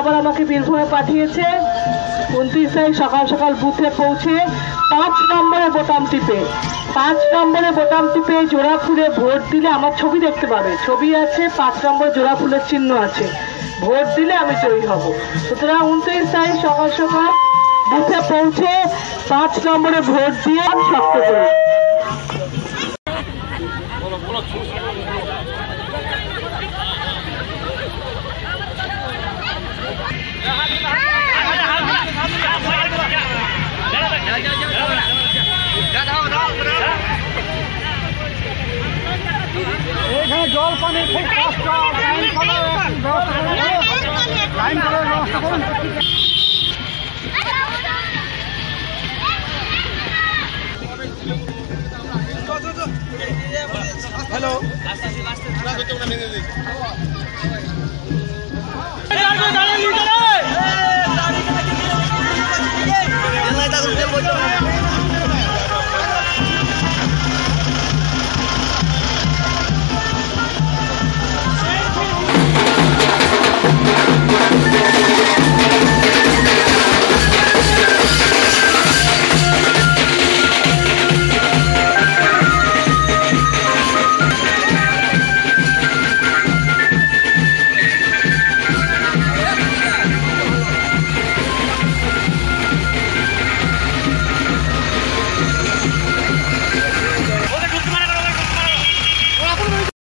আবার আমাকে বীরভূমে পাঠিয়েছে 29 তারিখ সকাল সকাল বুথে পৌঁছে 5 নম্বরে বোতাম টিপে জোড়া ফুলে ভোট দিলে আমার ছবি দেখতে পাবে, ছবি আছে, 5 নম্বর জোড়া ফুলের চিহ্ন আছে, ভোট দিলে আমি জয়ী হব। সুতরাং 29 তারিখ সকাল সকাল বুথে পৌঁছে 5 নম্বরে ভোট দিয়ে শক্ত করে এখানে জল পানি খুব কষ্ট, লাইন করার ব্যবস্থা করুন। হ্যালো